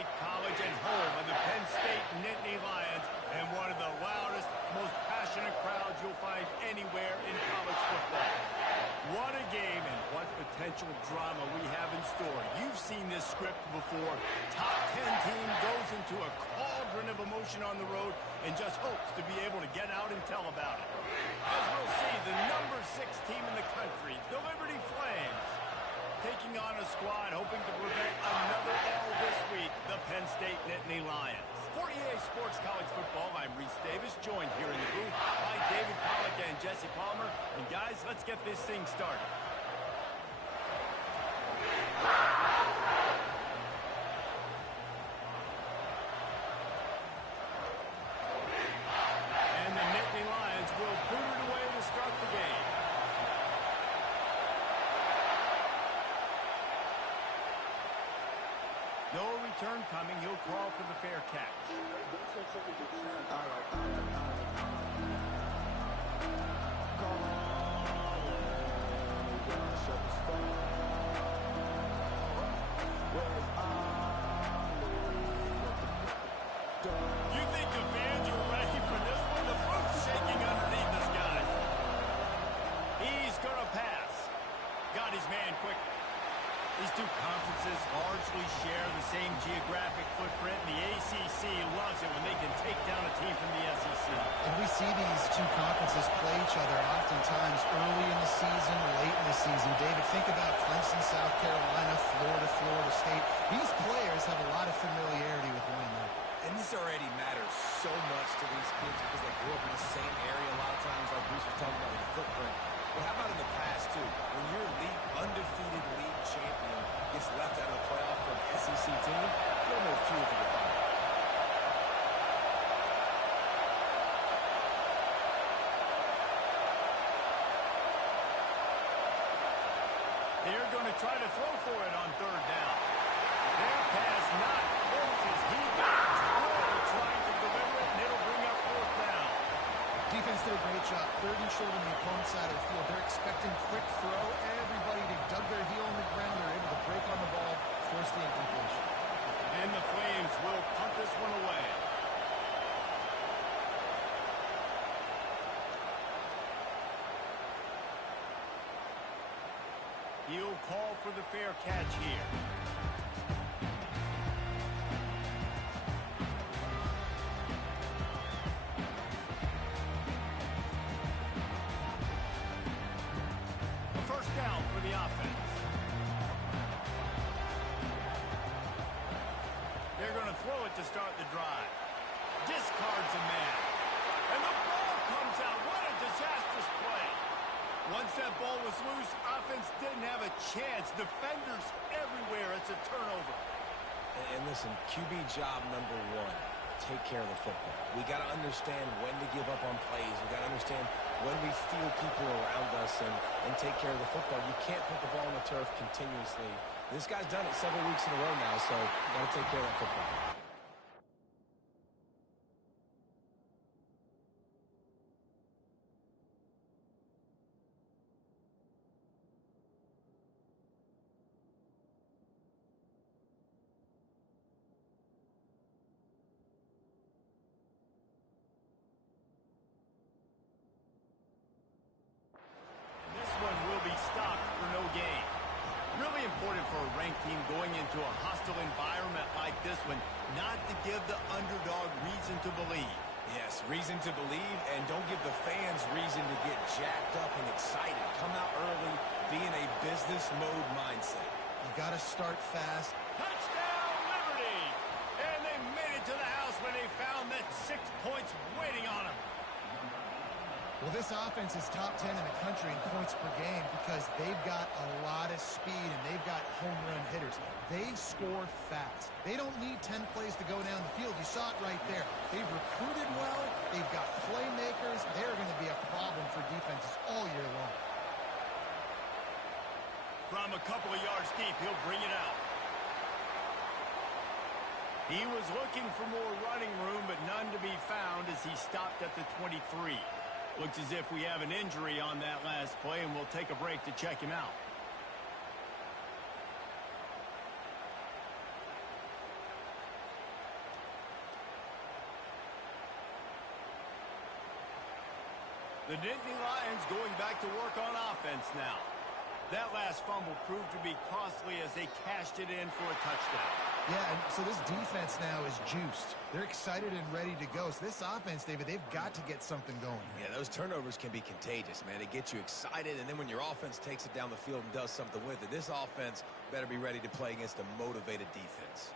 State College and home of the Penn State Nittany Lions, and one of the loudest, most passionate crowds you'll find anywhere in college football. What a game and what potential drama we have in store. You've seen this script before. Top 10 team goes into a cauldron of emotion on the road and just hopes to be able to get out and tell about it. As we'll see, the number 6 team in the country, the Liberty Flames, taking on a squad hoping to prevent another L this week, the Penn State Nittany Lions. For EA Sports College Football, I'm Reese Davis, joined here in the booth by David Pollack and Jesse Palmer. And guys, let's get this thing started. And the Nittany Lions will boot it away to start the game. No return coming. He'll call for the fair catch. You think the fans are ready for this one? The roof's shaking underneath this guy. He's going to pass. Got his man quick. These two conferences largely share the same geographic footprint. The ACC loves it when they can take down a team from the SEC. And we see these two conferences play each other oftentimes early in the season, late in the season. David, think about Clemson, South Carolina, Florida, Florida State. These players have a lot of familiarity with one another. And this already matters so much to these kids because they grew up in the same area a lot of times, like Bruce was talking about with the footprint. But how about in the past, too? When your undefeated league champion gets left out of the playoff for an SEC team, no more fuel for the fire. They're going to try to throw for it on third down. Their pass not close as he gets really trying to deliver it, and it'll bring up fourth down. Defense did a great job. Third and short on the opponent's side of the field. They're expecting quick throw. Everybody, they dug their heel on the ground. They're able to break on the ball, force the incompletion. And the Flames will punt this one away. He'll call for the fair catch here. First down for the offense. They're going to throw it to start the drive. Discards a man. And the ball comes out. What a disastrous play. Once that ball was loose, offense didn't have a chance. Defenders everywhere. It's a turnover. And listen, QB job number 1. Take care of the football. We got to understand when to give up on plays. We got to understand when we feel people around us and take care of the football. You can't put the ball on the turf continuously. This guy's done it several weeks in a row now, so got to take care of that football. Really important for a ranked team going into a hostile environment like this one, not to give the underdog reason to believe. Yes, reason to believe, and don't give the fans reason to get jacked up and excited. Come out early, be in a business mode mindset. You got to start fast. Touchdown, Liberty! And they made it to the house when they found that 6 points waiting on them. Well, this offense is top 10 in the country in points per game because they've got a lot of speed and they've got home run hitters. They score fast. They don't need 10 plays to go down the field. You saw it right there. They've recruited well. They've got playmakers. They're going to be a problem for defenses all year long. From a couple of yards deep, he'll bring it out. He was looking for more running room, but none to be found as he stopped at the 23. Looks as if we have an injury on that last play, and we'll take a break to check him out. The Nittany Lions going back to work on offense now. That last fumble proved to be costly as they cashed it in for a touchdown. Yeah, and so this defense now is juiced. They're excited and ready to go. So this offense, David, they've got to get something going. Yeah, those turnovers can be contagious, man. They get you excited, and then when your offense takes it down the field and does something with it, this offense better be ready to play against a motivated defense.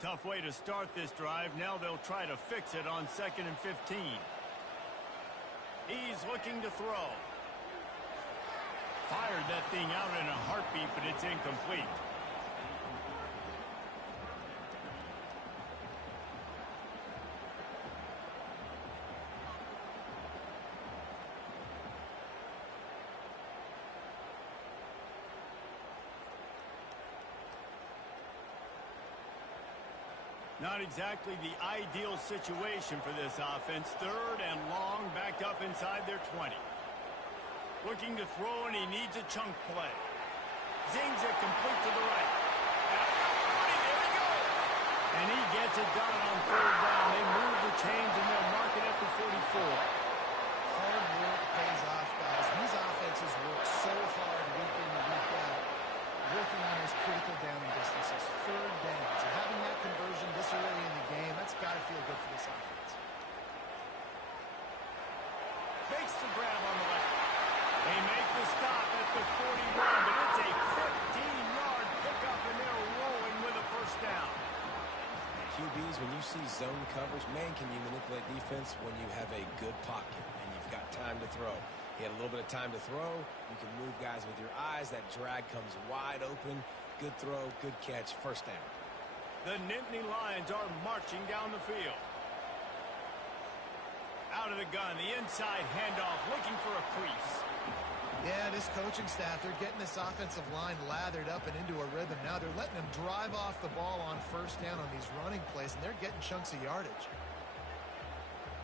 Tough way to start this drive. Now they'll try to fix it on 2nd and 15. He's looking to throw. Fired that thing out in a heartbeat, but it's incomplete. Not exactly the ideal situation for this offense. 3rd and long, backed up inside their 20. Looking to throw, and he needs a chunk play. Zings it complete to the right. At the 40, there he goes. And he gets it done on 3rd down. They move the chains, and they'll mark it at the 44. Hard work pays off, guys. These offenses work so hard week in and week out, working on those critical downing distances, 3rd downs. And having that conversion this early in the game, that's got to feel good for this offense. Makes the grab on the left. They make the stop at the 41, but it's a 15-yard pickup, and they're rolling with a 1st down. QBs, when you see zone coverage, man, can you manipulate defense when you have a good pocket and you've got time to throw. He had a little bit of time to throw. You can move guys with your eyes. That drag comes wide open. Good throw, good catch, 1st down. The Nittany Lions are marching down the field. Out of the gun, the inside handoff, looking for a crease. Yeah, this coaching staff, they're getting this offensive line lathered up and into a rhythm. Now they're letting them drive off the ball on 1st down on these running plays, and they're getting chunks of yardage.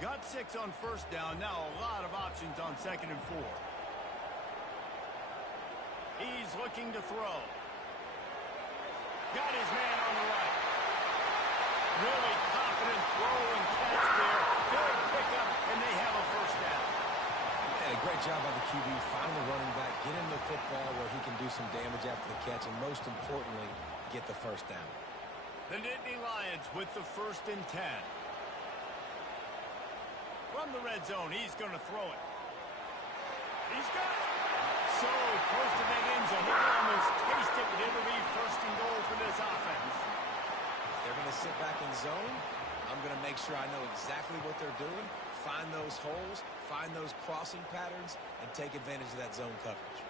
Got 6 on 1st down. Now a lot of options on 2nd and 4. He's looking to throw. Got his man on the right. Really confident throw and catch there. Good pickup, and they have a 1st down. And a great job by the QB. Find the running back, get him the football where he can do some damage after the catch, and most importantly, get the 1st down. The Nittany Lions with the 1st and 10. From the red zone, he's going to throw it. He's got it. So close to that end zone. He can almost taste it, but it'll be 1st and goal for this offense. If they're going to sit back in zone, I'm going to make sure I know exactly what they're doing, find those holes, find those crossing patterns, and take advantage of that zone coverage.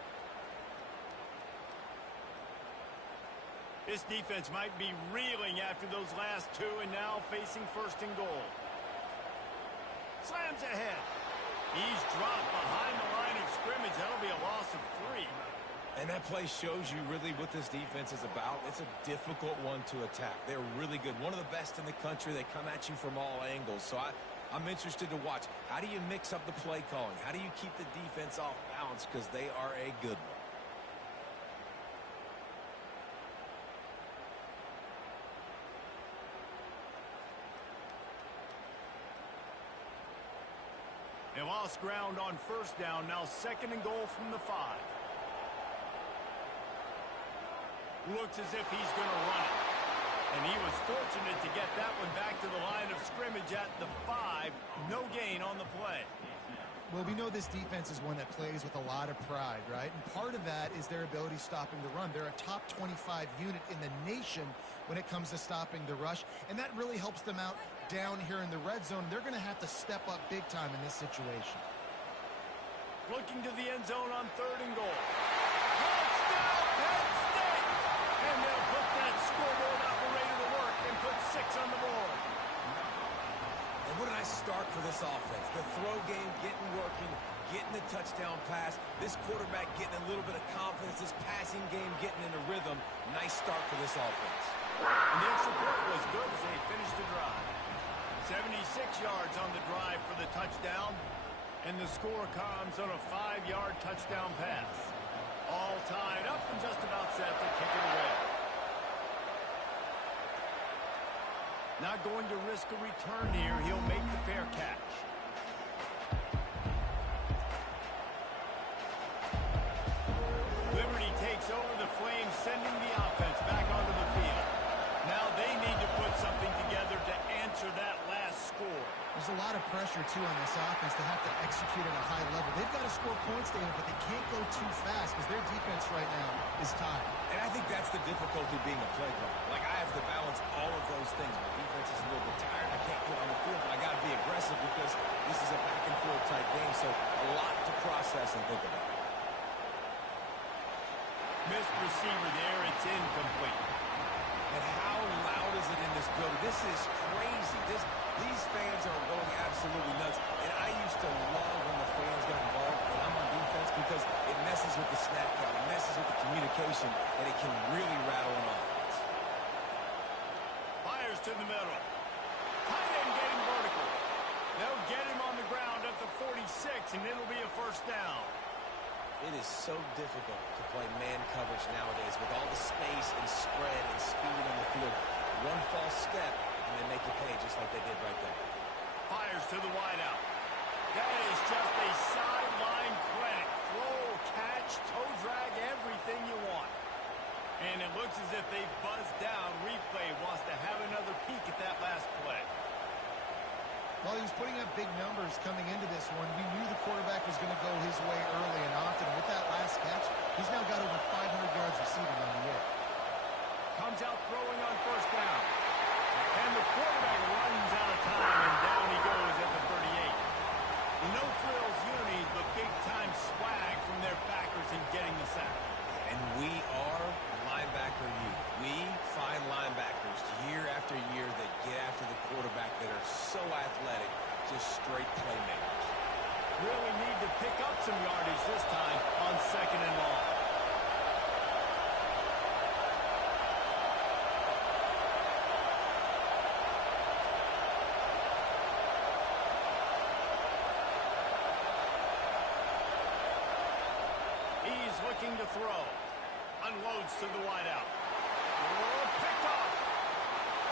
This defense might be reeling after those last 2 and now facing 1st and goal. Slams ahead. He's dropped behind the line of scrimmage. That'll be a loss of 3. And that play shows you really what this defense is about. It's a difficult one to attack. They're really good. One of the best in the country. They come at you from all angles. So I'm interested to watch. How do you mix up the play calling? How do you keep the defense off balance? Because they are a good one. They lost ground on 1st down. Now 2nd and goal from the 5. Looks as if he's going to run it. And he was fortunate to get that one back to the line of scrimmage at the 5. No gain on the play. Well, we know this defense is one that plays with a lot of pride, right? And part of that is their ability stopping the run. They're a top 25 unit in the nation when it comes to stopping the rush, and that really helps them out down here in the red zone. They're going to have to step up big time in this situation. Looking to the end zone on 3rd and goal. Touchdown, Penn State! And they'll put that scoreboard operator to work and put 6 on the board. And what a nice start for this offense. The throw game getting working, getting the touchdown pass. This quarterback getting a little bit of confidence. This passing game getting in a rhythm. Nice start for this offense. And the extra point was good as they finished the drive. 76 yards on the drive for the touchdown. And the score comes on a 5-yard touchdown pass. All tied up and just about set to kick it away. Not going to risk a return here. He'll make the fair catch. Liberty takes over the Flames, sending the offense back onto the field. Now they need to put something together to answer that last score. There's a lot of pressure, too, on this offense to have to execute at a high level. They've got to score points, David, but they can't go too fast because their defense right now is tied. And I think that's the difficulty being a play caller. Like, I have to balance all of those things. My defense is a little bit tired. I can't get on the field, but I got to be aggressive because this is a back-and-forth type game, so a lot to process and think about. Missed receiver there. It's incomplete. And how loud is it in this building? This is crazy. These fans are going absolutely nuts. And I used to love when the fans got involved when I'm on defense because it messes with the snap count, it messes with the communication, and it can really rattle an offense. Fires to the middle. Tight end getting vertical. They'll get him on the ground at the 46, and it'll be a first down. It is so difficult to play man coverage nowadays with all the space and spread and speed on the field. One false step, and they make you pay just like they did right there. Fires to the wideout. That is just a sideline clinic. Throw, catch, toe drag, everything you want. And it looks as if they've buzzed down. Replay wants to have another peek at that last play. While he was putting up big numbers coming into this one, we knew the quarterback was going to go his way early and often. With that last catch, he's now got over 500 yards receiving on the year. Comes out throwing on first down. And the quarterback runs out of time, and down he goes at the 38. The no-frills unis, but big-time swag from their backers in getting the sack. And we are linebacker youth. We find linebackers year after year that get after the quarterback that are so athletic, just straight playmakers. Really need to pick up some yardage this time on second and long. He's looking to throw. Unloads to the wideout. Oh, picked off.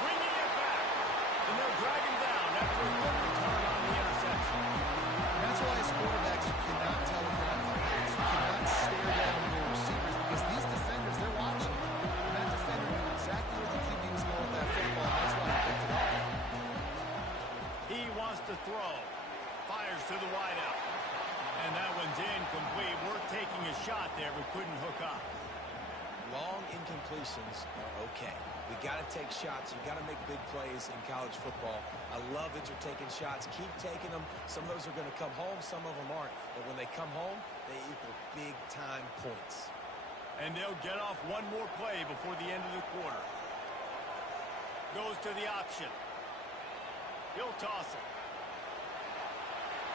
Bringing it back. And they'll drag him down after a good return on the interception. And that's why as quarterbacks, you cannot telegraph the pass. You cannot stare down your receivers because these defenders, they're watching. And that defender knew exactly where the QB was going with that football, and that's why he picked it off. He wants to throw. Fires to the wideout. And that one's incomplete. We're taking a shot there, but couldn't hook up. Long incompletions are okay. We got to take shots. You got to make big plays in college football. I love that you're taking shots. Keep taking them. Some of those are going to come home. Some of them aren't. But when they come home, they equal big-time points. And they'll get off one more play before the end of the quarter. Goes to the option. He'll toss it.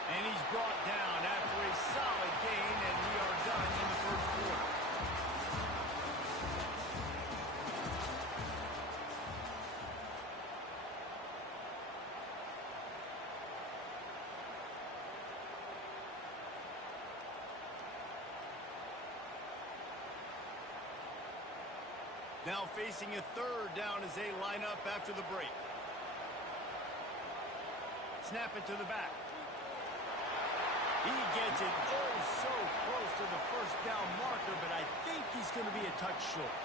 And he's brought down after a solid gain, and we are done in the first quarter. Now facing a third down as they line up after the break. Snap it to the back. He gets it oh so close to the first down marker, but I think he's going to be a touch short.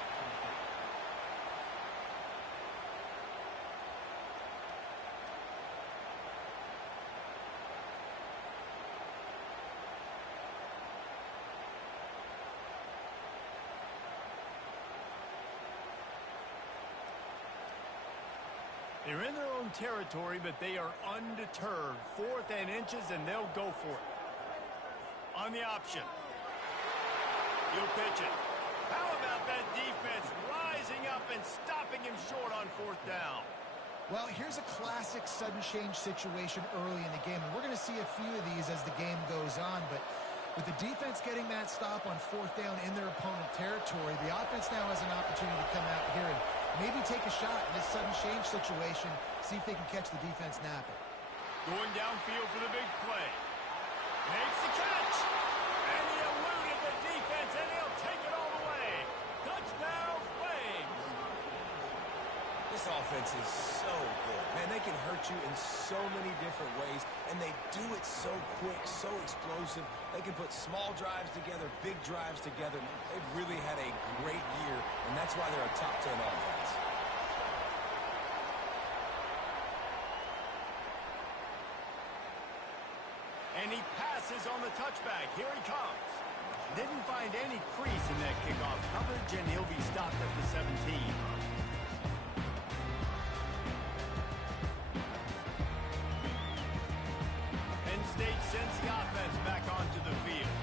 They're in their own territory, but they are undeterred. 4th and inches, and they'll go for it. On the option. He'll pitch it. How about that defense rising up and stopping him short on 4th down? Well, here's a classic sudden change situation early in the game. And we're going to see a few of these as the game goes on, but with the defense getting that stop on 4th down in their opponent territory, the offense now has an opportunity to come out here and maybe take a shot in this sudden change situation, see if they can catch the defense napping. Going downfield for the big play. Makes the catch. And he eluded the defense, and he'll take it all the way. Touchdown, Flames. This offense is so good. Man, they can hurt you in so many different ways, and they do it so quick, so explosive. They can put small drives together, big drives together. They've really had a great year, and that's why they're a top 10 offense. And he passes on the touchback. Here he comes. Didn't find any crease in that kickoff coverage, and he'll be stopped at the 17. Penn State sends the offense back onto the field.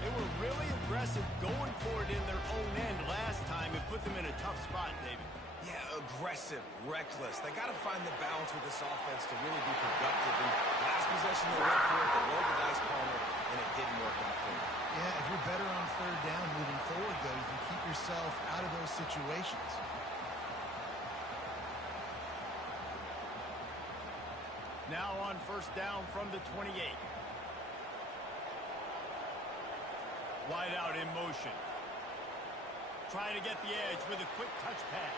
They were really aggressive going for it in their own end last time. It put them in a tough spot, David. Yeah, aggressive, reckless. They got to find the balance with this offense to really be productive. And last possession they went for it, they rolled the dice, Palmer, and it didn't work out for them. Yeah, if you're better on third down moving forward, though, you can keep yourself out of those situations. Now on first down from the 28. Wide out in motion. Trying to get the edge with a quick touch pass.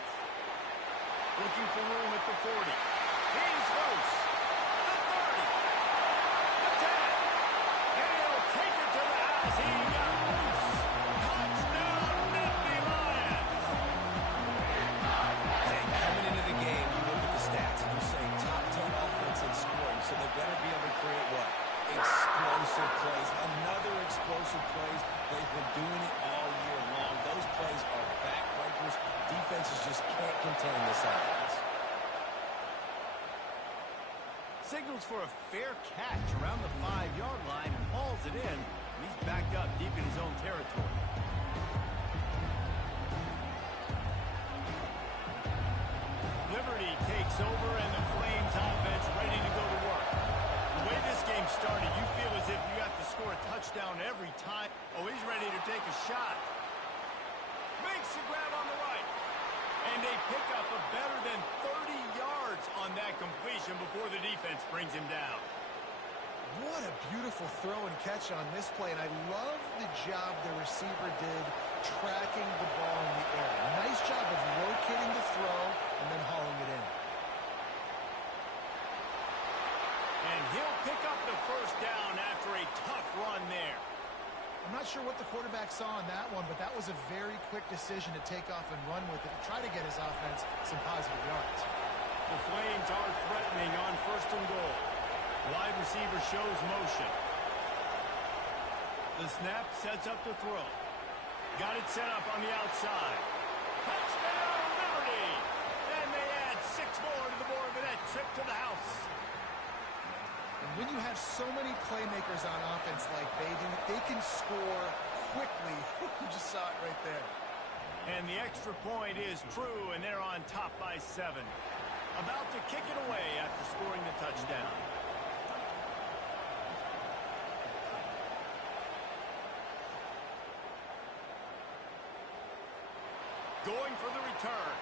Looking for room at the 40. He's loose. The 30. The 10. And he'll take it to the house. He got loose. Touchdown, Nittany Lions. Hey, coming into the game, you look at the stats and you say top 10 offense in scoring, so they better be able to create what? Explosive plays. Another explosive plays. They've been doing it all year long. Those plays are backbreakers. Defenses just can't contain this offense. Signals for a fair catch around the 5-yard line and hauls it in. He's backed up deep in his own territory. Liberty takes over and the Flames offense ready to go to work. The way this game started, you feel as if you have to score a touchdown every time. Oh, he's ready to take a shot. Makes the grab on the right. And they pick up a better than 30 yards on that completion before the defense brings him down. What a beautiful throw and catch on this play, and I love the job the receiver did tracking the ball in the air. Nice job of locating the throw and then hauling it in. And he'll pick up the first down after a tough run there. I'm not sure what the quarterback saw on that one, but that was a very quick decision to take off and run with it to try to get his offense some positive yards. The Flames are threatening on first and goal. Wide receiver shows motion. The snap sets up the throw. Got it set up on the outside. Touchdown, Liberty! And they add 6 more to the board with that trip to the house. And when you have so many playmakers on offense like they do, they can score quickly. You just saw it right there. And the extra point is true, and they're on top by 7. About to kick it away after scoring the touchdown. Going for the return.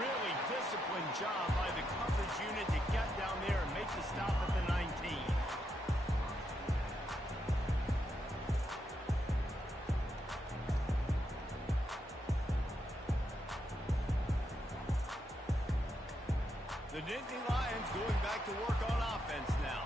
Really disciplined job by the coverage unit to get down there and make the stop at the 19. The Nittany Lions going back to work on offense now.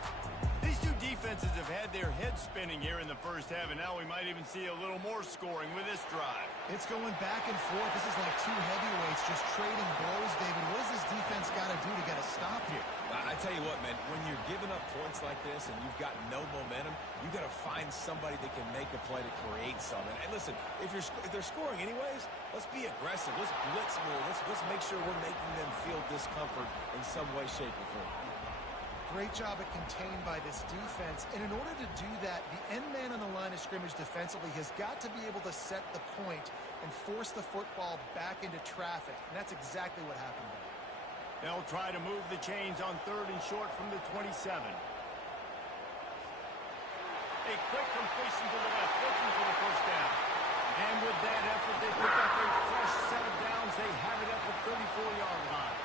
These two defenses have had their heads spinning here in the first half, and now we might even see a little more scoring with this drive. It's going back and forth. This is like two heavyweights just trading blows, David. What does this defense got to do to get a stop here? I tell you what, man, when you're giving up points like this and you've got no momentum, you got to find somebody that can make a play to create something. And listen, if they're scoring anyways, let's be aggressive. Let's blitz more. Let's make sure we're making them feel discomfort in some way, shape, or form. Great job at contained by this defense. And in order to do that, the end man on the line of scrimmage defensively has got to be able to set the point and force the football back into traffic. And that's exactly what happened there. They'll try to move the chains on 3rd and short from the 27. A quick completion to the left, looking for the first down. And with that effort, they pick up a fresh set of downs. They have it at the 34-yard line.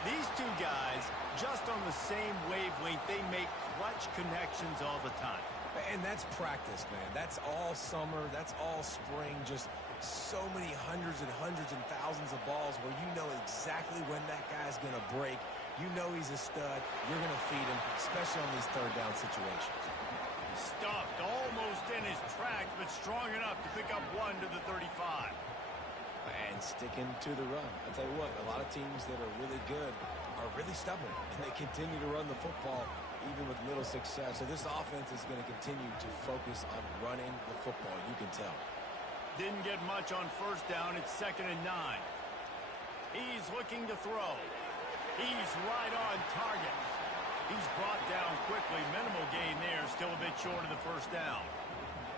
These two guys, just on the same wavelength, they make clutch connections all the time. And that's practice, man. That's all summer. That's all spring. Just so many hundreds and thousands of balls where you know exactly when that guy's going to break. You know he's a stud. You're going to feed him, especially on these third down situations. Stuffed almost in his tracks, but strong enough to pick up 1 to the 35. And sticking to the run. I'll tell you what, a lot of teams that are really good are really stubborn, and they continue to run the football even with little success. So this offense is going to continue to focus on running the football, you can tell. Didn't get much on first down. It's 2nd and 9. He's looking to throw. He's right on target. He's brought down quickly. Minimal gain there. Still a bit short of the first down.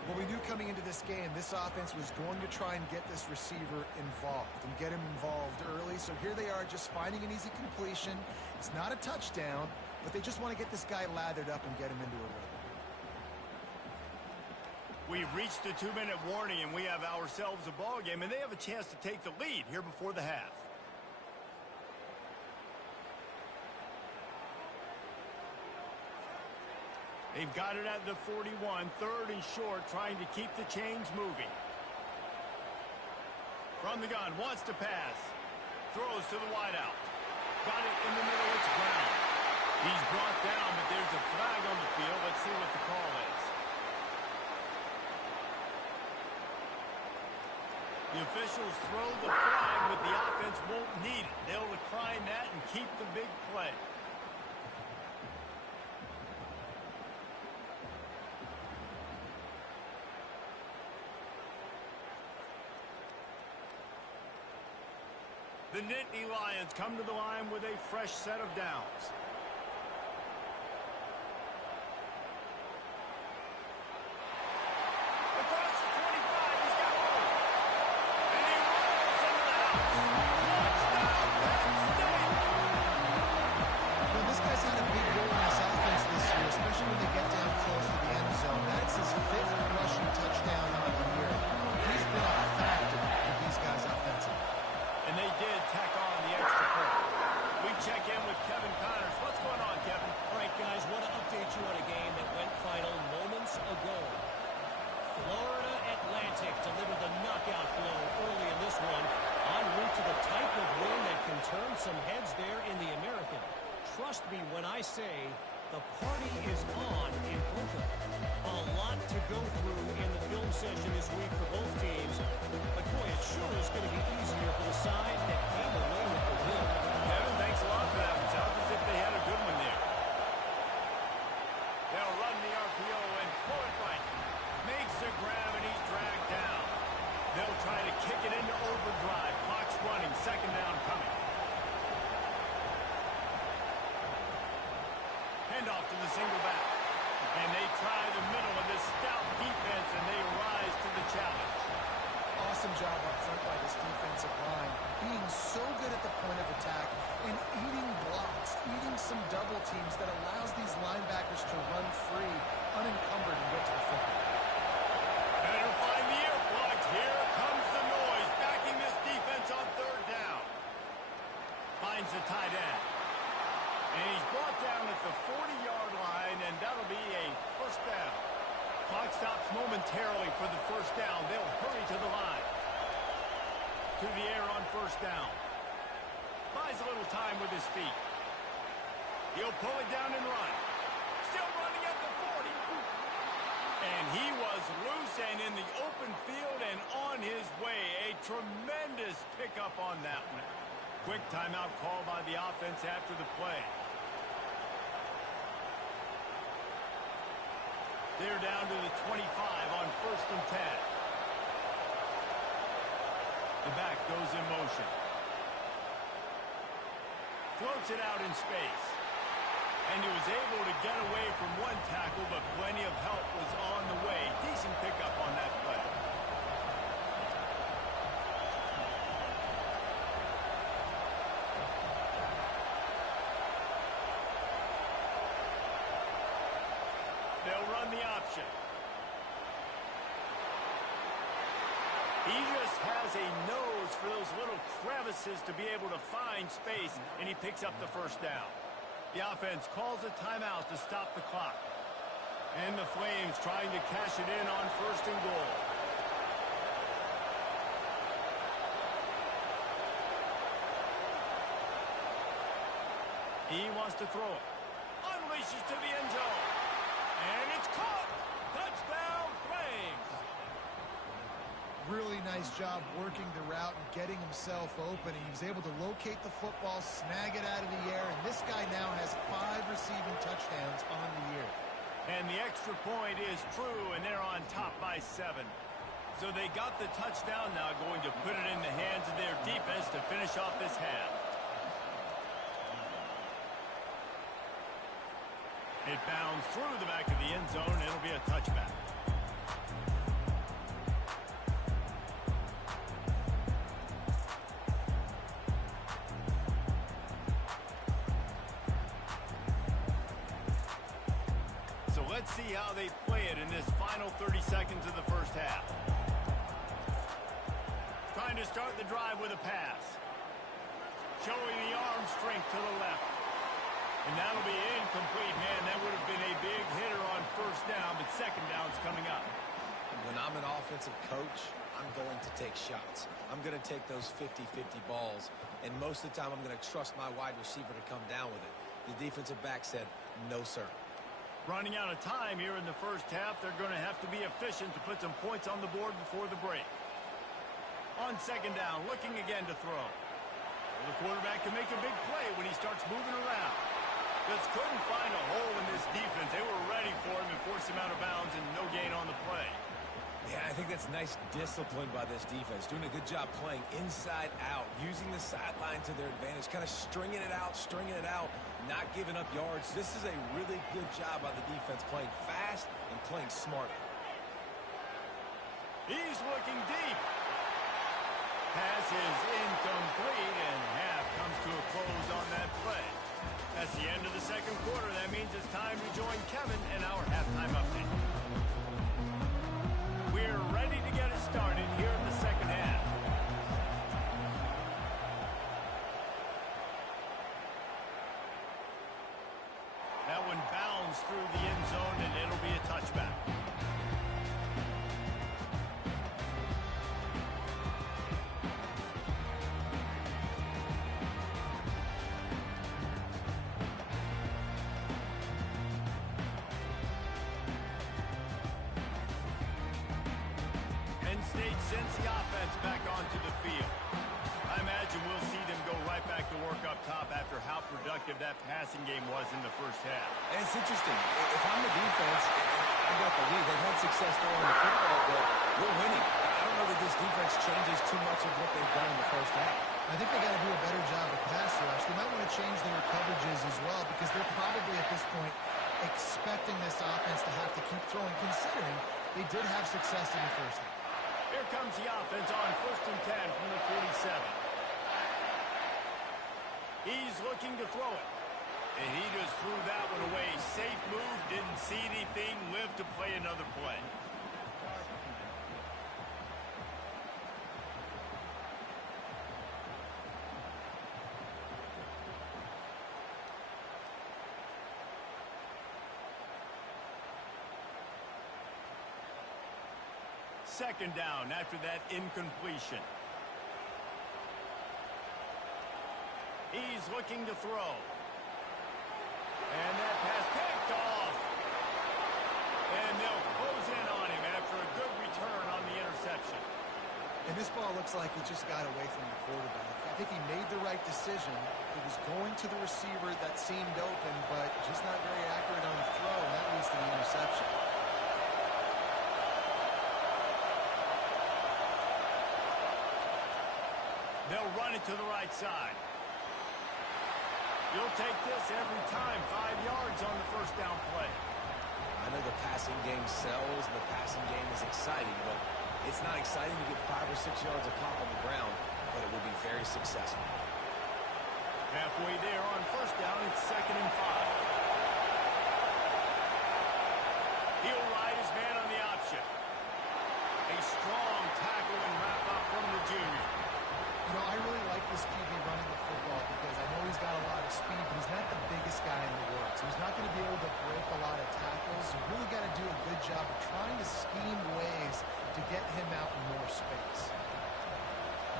Well, we knew coming into this game, this offense was going to try and get this receiver involved and get him involved early. So here they are just finding an easy completion. It's not a touchdown, but they just want to get this guy lathered up and get him into a rhythm. We've reached the 2-minute warning, and we have ourselves a ball game, and they have a chance to take the lead here before the half. They've got it at the 41, 3rd and short, trying to keep the chains moving. From the gun, wants to pass. Throws to the wideout. Got it in the middle, it's Brown. He's brought down, but there's a flag on the field. Let's see what the call is. The officials throw the flag, but the offense won't need it. They'll decline that and keep the big play. The Nittany Lions come to the line with a fresh set of downs. Across the 25, he's got one. And he runs into the house. Touchdown, Penn State! Well, this guy's had a big role in this offense this year, especially when they get down close to the end zone. That's his 5th rushing touchdown on the year. He's been a factor for these guys offensively. And they did tack on the extra point. We check in with Kevin Connors. What's going on, Kevin? All right, guys, want to update you on a game that went final moments ago. Florida Atlantic delivered the knockout blow early in this one, en route to the type of win that can turn some heads there in the American. Trust me when I say the party is on in Boca. A lot to go through in the film session this week for both teams, but boy, it sure is going to be easier for the side that came away with the win. Kevin, thanks a lot for that. It sounds as if they had a good one there. They'll run the RPO and pull it right. Makes a grab and he's dragged down. They'll try to kick it into overdrive. Clock's running. 2nd down coming. Handoff to the single back. And they try the middle of this stout defense, and they rise to the challenge. Awesome job up front by this defensive line, being so good at the point of attack and eating blocks, eating some double teams that allows these linebackers to run free, unencumbered, and get to the football. Better find the earplugs. Here comes the noise, backing this defense on 3rd down. Finds the tight end. And he's brought down at the 40-yard line, and that'll be a 1st down. Clock stops momentarily for the 1st down. They'll hurry to the line. To the air on 1st down. Buys a little time with his feet. He'll pull it down and run. Still running at the 40. And he was loose and in the open field and on his way. A tremendous pickup on that one. Quick timeout call by the offense after the play. They're down to the 25 on 1st and 10. The back goes in motion. Floats it out in space. And he was able to get away from one tackle, but plenty of help was on the way. Decent pickup on that play. They'll run the option. He just has a nose for those little crevices to be able to find space, and he picks up the 1st down. The offense calls a timeout to stop the clock. And the Flames trying to cash it in on 1st and goal. He wants to throw it. Unleashes to the end zone. And it's caught. Touchdown, Flames. Really nice job working the route and getting himself open. He was able to locate the football, snag it out of the air, and this guy now has 5 receiving touchdowns on the year. And the extra point is true, and they're on top by 7. So they got the touchdown now, going to put it in the hands of their defense to finish off this half. It bounds through the back of the end zone, and it'll be a touchback. So let's see how they play it in this final 30 seconds of the first half. Trying to start the drive with a pass. Showing the arm strength to the left. And that'll be incomplete, man. That would have been a big hitter on first down, but second down's coming up. When I'm an offensive coach, I'm going to take shots. I'm going to take those 50-50 balls, and most of the time I'm going to trust my wide receiver to come down with it. The defensive back said, no, sir. Running out of time here in the first half, they're going to have to be efficient to put some points on the board before the break. On second down, looking again to throw. Well, the quarterback can make a big play when he starts moving around. Just couldn't find a hole in this defense. They were ready for him and forced him out of bounds, and no gain on the play. Yeah, I think that's nice discipline by this defense. Doing a good job playing inside out, using the sideline to their advantage, kind of stringing it out, not giving up yards. This is a really good job by the defense, playing fast and playing smart. He's looking deep. Pass is incomplete, and half comes to a close on that play. That's the end of the second quarter. That means it's time to join Kevin and our halftime update. We're ready to get it started here in the second half. That one bounds through the end zone, and it'll be a touchback. Penn State sends the offense back onto the field. I imagine we'll see them go right back to work up top after how productive that passing game was in the first half. And it's interesting. If I'm the defense, I've got the lead. They've had success throwing the football, but we're winning. I don't know that this defense changes too much of what they've done in the first half. I think they got to do a better job of pass rush. They might want to change their coverages as well, because they're probably at this point expecting this offense to have to keep throwing, considering they did have success in the first half. Here comes the offense on 1st and 10 from the 47. He's looking to throw it. And he just threw that one away. Safe move, didn't see anything, lived to play another play. Second down after that incompletion. He's looking to throw. And that pass picked off. And they'll close in on him after a good return on the interception. And this ball looks like it just got away from the quarterback. I think he made the right decision. It was going to the receiver that seemed open, but just not very accurate on the throw, and that leads to the interception. They'll run it to the right side. You'll take this every time. 5 yards on the first down play. I know the passing game sells and the passing game is exciting, but it's not exciting to get 5 or 6 yards of pop on the ground, but it will be very successful. Halfway there on first down, it's 2nd and 5. He'll ride his man on the option. A strong tackle and wrap up from the junior. You know, I really like this QB running the football because I know he's got a lot of speed, but he's not the biggest guy in the world. So he's not going to be able to break a lot of tackles. You really got to do a good job of trying to scheme ways to get him out in more space.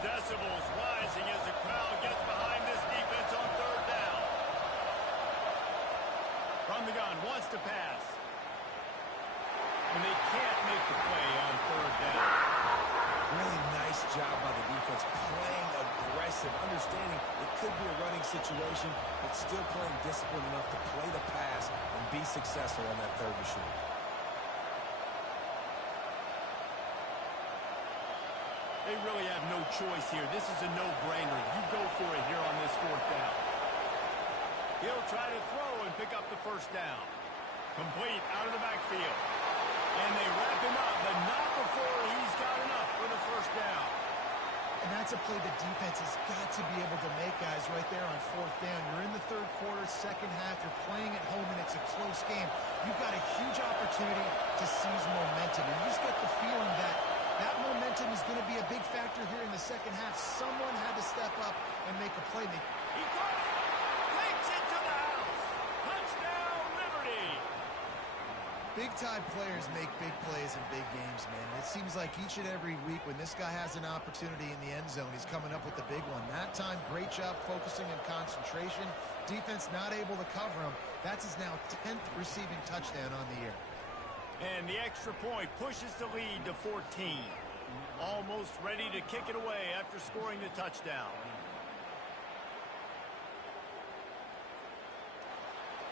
Decibels rising as the crowd gets behind this defense on 3rd down. to pass. And they can't make the play on third down. Really nice job by the defense, playing aggressive, understanding it could be a running situation, but still playing disciplined enough to play the pass and be successful on that third and short. They really have no choice here. This is a no-brainer. You go for it here on this fourth down. He'll try to throw and pick up the first down. Complete out of the backfield. And they wrap him up, but not before he's got enough for the first down. And that's a play the defense has got to be able to make, guys, right there on fourth down. You're in the third quarter, second half. You're playing at home, and it's a close game. You've got a huge opportunity to seize momentum. And you just get the feeling that that momentum is going to be a big factor here in the second half. Someone had to step up and make a play. He caught it. Takes it to the house. Touchdown, Liberty. Big-time players make big plays in big games, man. And it seems like each and every week when this guy has an opportunity in the end zone, he's coming up with the big one. That time, great job focusing and concentration. Defense not able to cover him. That's his now 10th receiving touchdown on the year. And the extra point pushes the lead to 14. Almost ready to kick it away after scoring the touchdown.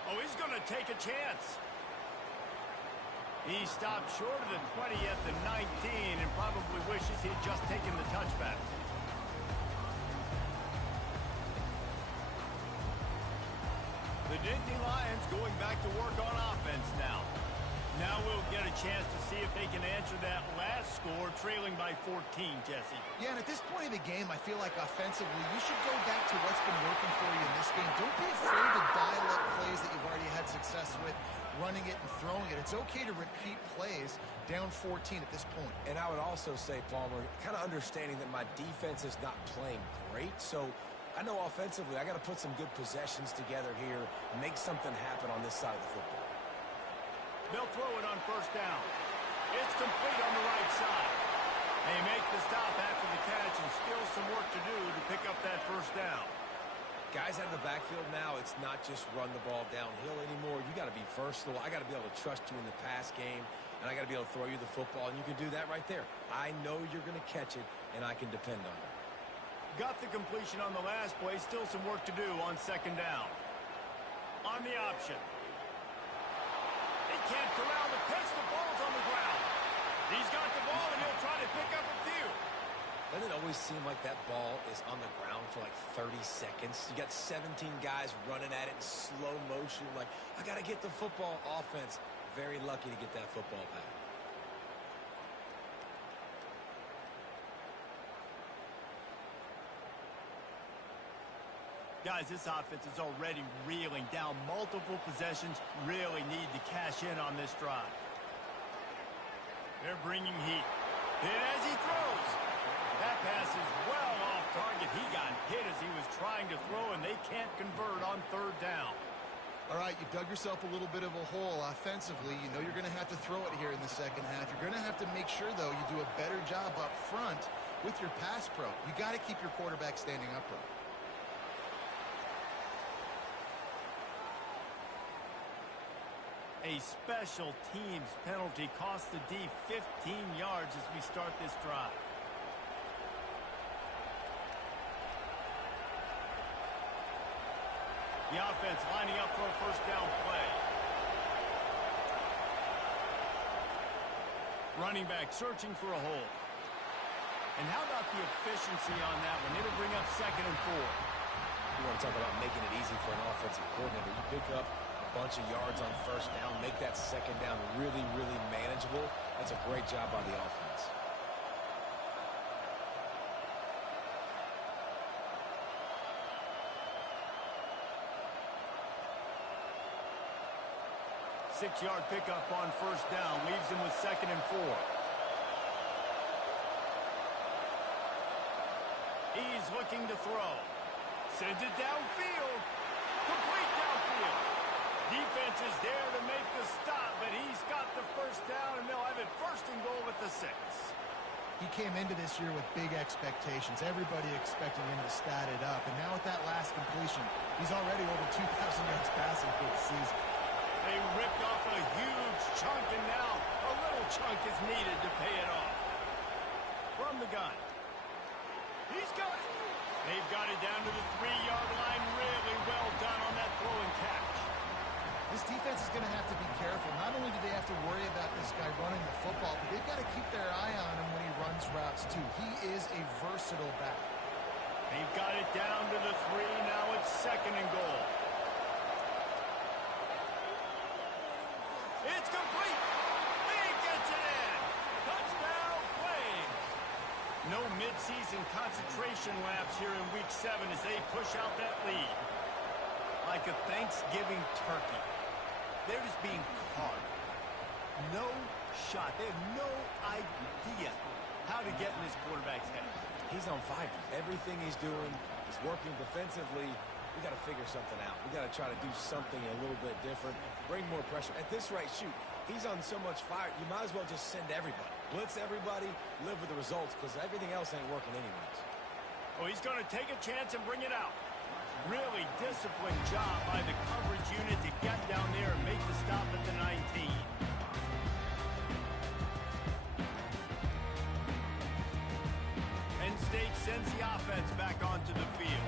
Oh, he's going to take a chance. He stopped short of the 20 at the 19 and probably wishes he'd just taken the touchback. The Nittany Lions going back to work on offense now. Now we'll get a chance to see if they can answer that last score, trailing by 14, Jesse. Yeah, and at this point of the game, I feel like offensively, you should go back to what's been working for you in this game. Don't be afraid to dial up plays that you've already had success with, running it and throwing it. It's okay to repeat plays down 14 at this point. And I would also say, Palmer, kind of understanding that my defense is not playing great, so I know offensively I got to put some good possessions together here, make something happen on this side of the football. They'll throw it on first down. It's complete on the right side. They make the stop after the catch and still some work to do to pick up that first down. Guys out of the backfield now, it's not just run the ball downhill anymore. You got to be versatile. I got to be able to trust you in the pass game, and I got to be able to throw you the football, and you can do that right there. I know you're going to catch it, and I can depend on it. Got the completion on the last play. Still some work to do on second down. On the option. They can't corral the pitch. The ball's on the ground. He's got the ball, and he'll try to pick up a few. Doesn't it always seem like that ball is on the ground for like 30 seconds? You got 17 guys running at it in slow motion. Like, I got to get the football. Offense, very lucky to get that football back. Guys, this offense is already reeling down multiple possessions. Really need to cash in on this drive. They're bringing heat. And as he throws, that pass is well off target. He got hit as he was trying to throw, and they can't convert on third down. All right, you've dug yourself a little bit of a hole offensively. You know you're going to have to throw it here in the second half. You're going to have to make sure, though, you do a better job up front with your pass pro. You got to keep your quarterback standing upright. A special teams penalty cost the D 15 yards as we start this drive. The offense lining up for a first down play. Running back searching for a hole. And how about the efficiency on that one? It'll bring up second and 4. You want to talk about making it easy for an offensive coordinator. You pick up bunch of yards on first down, make that second down really, really manageable. That's a great job by the offense. Six-yard pickup on first down leaves him with second and 4. He's looking to throw. Sends it downfield. Complete downfield. Defense is there to make the stop, but he's got the first down, and they'll have it first and goal at the 6. He came into this year with big expectations. Everybody expecting him to stat it up. And now with that last completion, he's already over 2,000 yards passing for the season. They ripped off a huge chunk, and now a little chunk is needed to pay it off. From the gun. He's got it. They've got it down to the 3-yard line. Really well done on that throw and catch. This defense is going to have to be careful. Not only do they have to worry about this guy running the football, but they've got to keep their eye on him when he runs routes, too. He is a versatile back. They've got it down to the 3. Now it's 2nd and goal. It's complete. He gets it in. Touchdown, Flames. No midseason concentration laps here in Week 7 as they push out that lead. Like a Thanksgiving turkey. They're just being carved. No shot. They have no idea how to get in this quarterback's head. He's on fire. Everything he's doing is working defensively. We got to figure something out. We got to try to do something a little bit different. Bring more pressure. At this rate, shoot, he's on so much fire, you might as well just send everybody. Blitz everybody, live with the results, because everything else ain't working anyways. Oh, he's going to take a chance and bring it out. Really disciplined job by the coverage unit to get down there and make the stop at the 19. Penn State sends the offense back onto the field.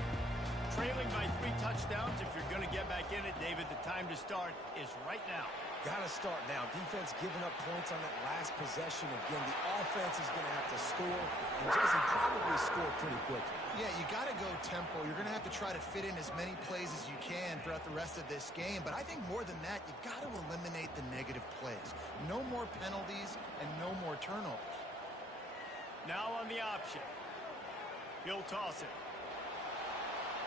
Trailing by 3 touchdowns. If you're going to get back in it, David, the time to start is right now. Got to start now. Defense giving up points on that last possession. Again, the offense is going to have to score, and Jesse probably score pretty quickly. Yeah, you got to go tempo. You're going to have to try to fit in as many plays as you can throughout the rest of this game. But I think more than that, you got to eliminate the negative plays. No more penalties and no more turnovers. Now on the option. He'll toss it.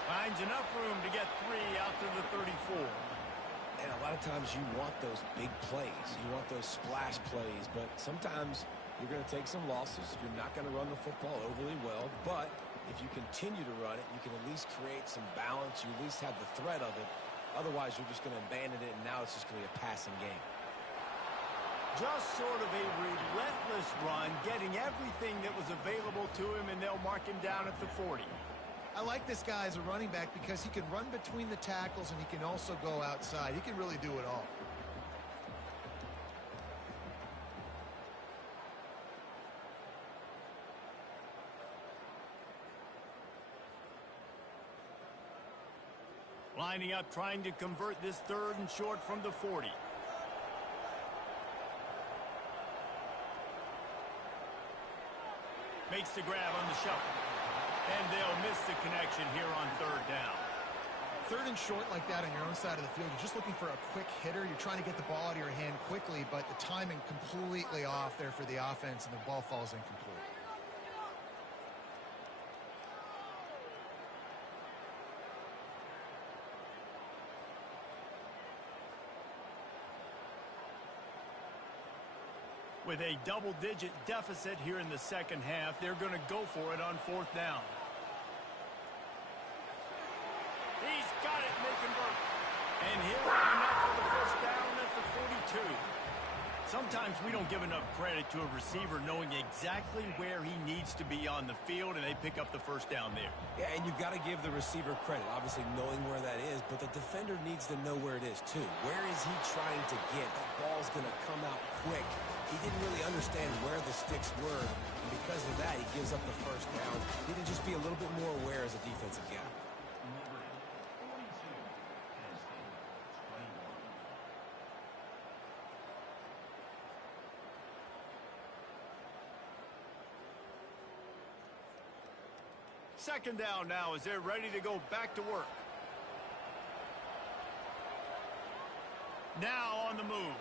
Finds enough room to get 3 out to the 34. And a lot of times you want those big plays. You want those splash plays. But sometimes you're going to take some losses. You're not going to run the football overly well. But if you continue to run it, you can at least create some balance. You at least have the threat of it. Otherwise, you're just going to abandon it, and now it's just going to be a passing game. Just sort of a relentless run, getting everything that was available to him, and they'll mark him down at the 40. I like this guy as a running back because he can run between the tackles and he can also go outside. He can really do it all. Lining up, trying to convert this 3rd and short from the 40. Makes the grab on the shuffle. And they'll miss the connection here on 3rd down. 3rd and short like that on your own side of the field, you're just looking for a quick hitter. You're trying to get the ball out of your hand quickly, but the timing completely off there for the offense, and the ball falls incomplete. With a double-digit deficit here in the 2nd half, they're going to go for it on 4th down. He's got it, and they convert. And he'll have enough for the 1st down at the 42. Sometimes we don't give enough credit to a receiver knowing exactly where he needs to be on the field, and they pick up the 1st down there. Yeah, and you've got to give the receiver credit, obviously knowing where that is, but the defender needs to know where it is too. Where is he trying to get? That ball's going to come out quick. He didn't really understand where the sticks were, and because of that, he gives up the 1st down. He needed to just be a little bit more aware as a defensive guy. Second down now as they're ready to go back to work. Now on the move.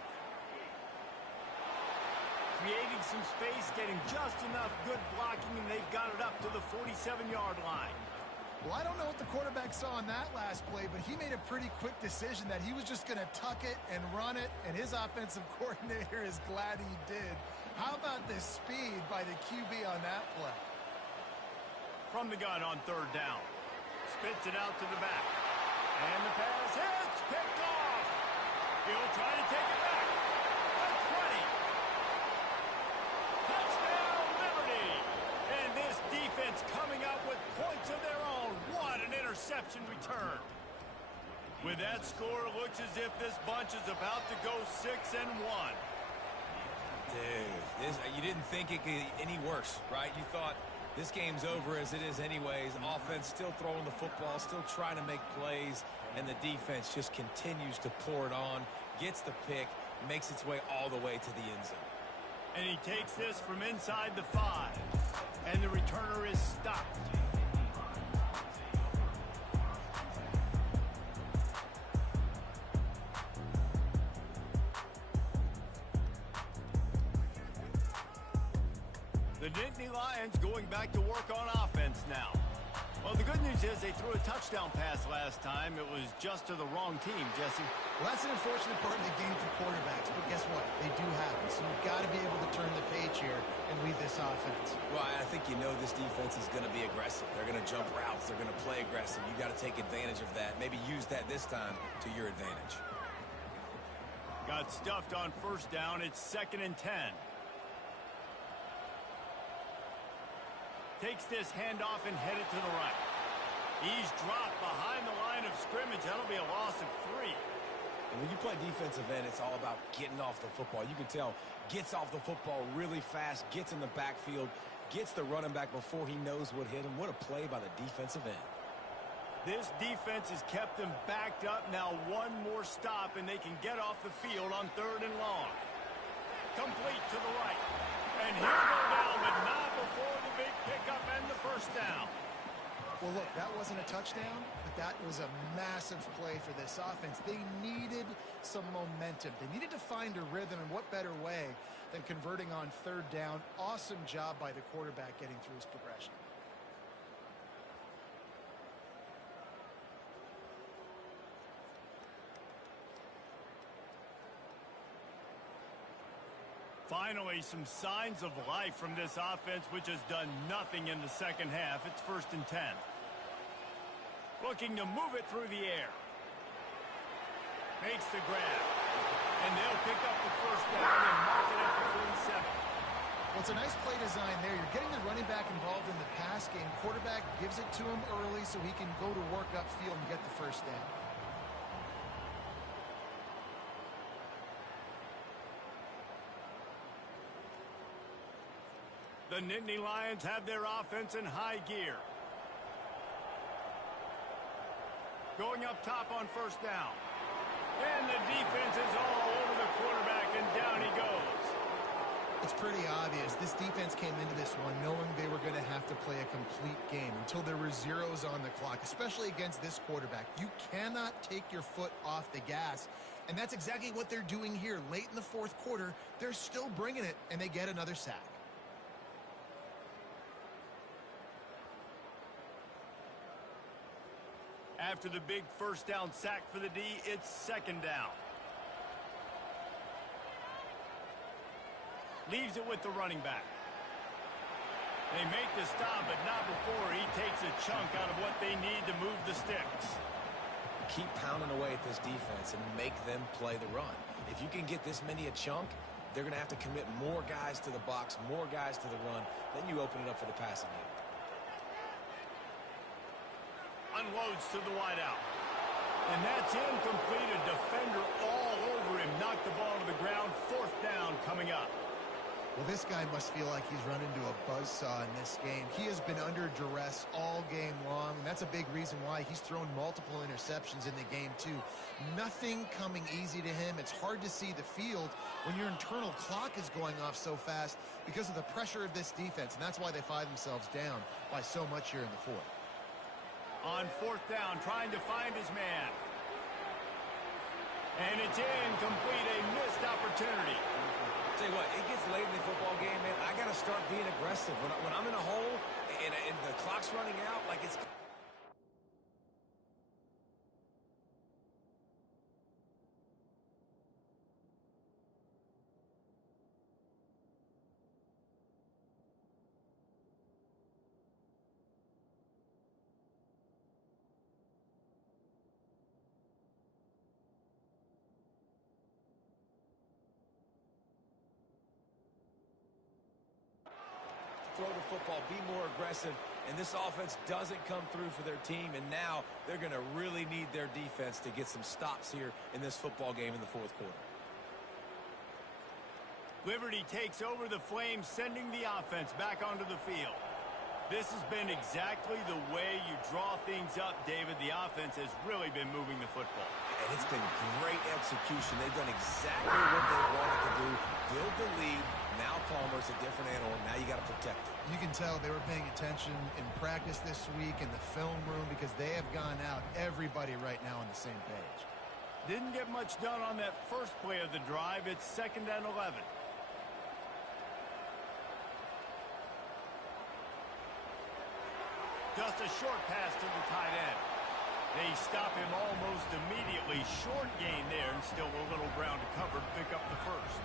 Creating some space, getting just enough good blocking, and they've got it up to the 47-yard line. Well, I don't know what the quarterback saw on that last play, but he made a pretty quick decision that he was just going to tuck it and run it, and his offensive coordinator is glad he did. How about the speed by the QB on that play? From the gun on 3rd down. Spits it out to the back. And the pass hits, picked off. He'll try to take it back. That's 20. Touchdown, Liberty. And this defense coming up with points of their own. What an interception return. With that score, it looks as if this bunch is about to go 6-1. Dude, you didn't think it could get any worse, right? You thought this game's over as it is anyways. Offense still throwing the football, still trying to make plays, and the defense just continues to pour it on, gets the pick, makes its way all the way to the end zone. And he takes this from inside the 5, and the returner is stopped. The Nittany Lions going back to work on offense now. Well, the good news is they threw a touchdown pass last time. It was just to the wrong team, Jesse. Well, that's an unfortunate part of the game for quarterbacks, but guess what? They do happen, so you've got to be able to turn the page here and lead this offense. Well, I think you know this defense is going to be aggressive. They're going to jump routes. They're going to play aggressive. You got to take advantage of that. Maybe use that this time to your advantage. Got stuffed on first down. It's 2nd and 10. Takes this handoff and headed to the right. He's dropped behind the line of scrimmage. That'll be a loss of 3. And when you play defensive end, it's all about getting off the football. You can tell, gets off the football really fast, gets in the backfield, gets the running back before he knows what hit him. What a play by the defensive end. This defense has kept them backed up. Now one more stop, and they can get off the field on 3rd and long. Complete to the right. And he'll go down, but not before the big pickup and the first down. Well, look, that wasn't a touchdown, but that was a massive play for this offense. They needed some momentum. They needed to find a rhythm, and what better way than converting on 3rd down. Awesome job by the quarterback getting through his progression. Finally, some signs of life from this offense, which has done nothing in the second half. It's 1st and 10. Looking to move it through the air. Makes the grab. And they'll pick up the first down and mark it at the 47. Well, it's a nice play design there. You're getting the running back involved in the pass game. Quarterback gives it to him early so he can go to work upfield and get the first down. The Nittany Lions have their offense in high gear. Going up top on first down. And the defense is all over the quarterback, and down he goes. It's pretty obvious. This defense came into this one knowing they were going to have to play a complete game until there were zeros on the clock, especially against this quarterback. You cannot take your foot off the gas, and that's exactly what they're doing here. Late in the 4th quarter, they're still bringing it, and they get another sack. After the big first down sack for the D, it's 2nd down. Leaves it with the running back. They make the stop, but not before he takes a chunk out of what they need to move the sticks. Keep pounding away at this defense and make them play the run. If you can get this many a chunk, they're going to have to commit more guys to the box, more guys to the run. Then you open it up for the passing game. Unloads to the wideout. And that's incomplete. A defender all over him. Knocked the ball to the ground. 4th down coming up. Well, this guy must feel like he's run into a buzzsaw in this game. He has been under duress all game long, and that's a big reason why he's thrown multiple interceptions in the game, too. Nothing coming easy to him. It's hard to see the field when your internal clock is going off so fast because of the pressure of this defense, and that's why they find themselves down by so much here in the 4th. On 4th down, trying to find his man. And it's incomplete, a missed opportunity. Tell you what, it gets late in the football game, man. I got to start being aggressive. When I'm in a hole and the clock's running out, like it's... Throw the football, be more aggressive, And this offense doesn't come through for their team, and now they're going to really need their defense to get some stops here in this football game in the fourth quarter. Liberty takes over the Flames, sending the offense back onto the field. This has been exactly the way you draw things up, David. The offense has really been moving the football. And it's been great execution. They've done exactly what they wanted to do. Build the lead. Now Palmer's a different animal. Now you got to protect it. You can tell they were paying attention in practice this week in the film room because they have gone out, everybody right now on the same page. Didn't get much done on that first play of the drive. It's 2nd and 11. Just a short pass to the tight end. They stop him almost immediately. Short gain there, and still a little ground to cover to pick up the first.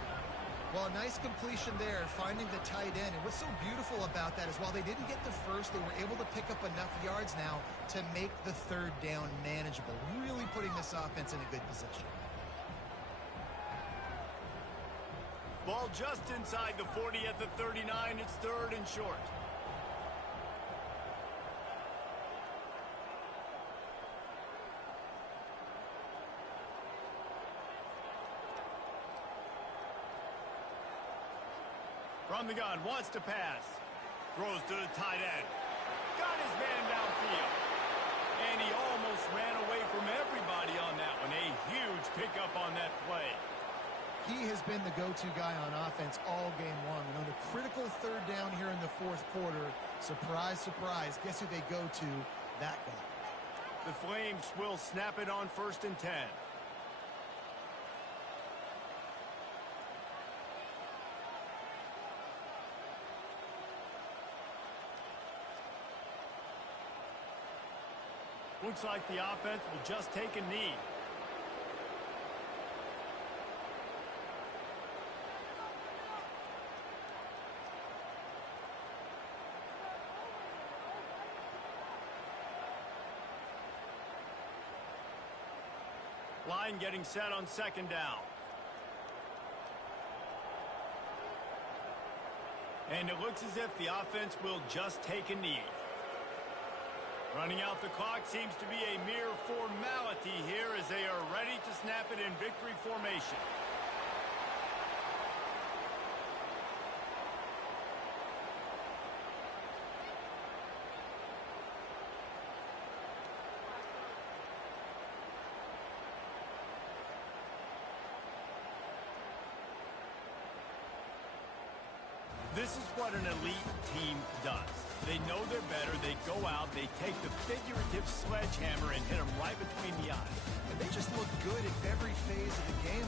Well, a nice completion there, finding the tight end. And what's so beautiful about that is while they didn't get the first, they were able to pick up enough yards now to make the 3rd down manageable, really putting this offense in a good position. Ball just inside the 40 at the 39. It's 3rd and short. From the gun, wants to pass. Throws to the tight end. Got his man downfield. And he almost ran away from everybody on that one. A huge pickup on that play. He has been the go-to guy on offense all game long. And on a critical 3rd down here in the 4th quarter, surprise, surprise, guess who they go to? That guy. The Flames will snap it on 1st and 10. Looks like the offense will just take a knee. Line getting set on 2nd down. And it looks as if the offense will just take a knee. Running out the clock seems to be a mere formality here as they are ready to snap it in victory formation. This is what an elite team does. They know they're better. They go out, they take the figurative sledgehammer and hit them right between the eyes. And they just look good in every phase of the game.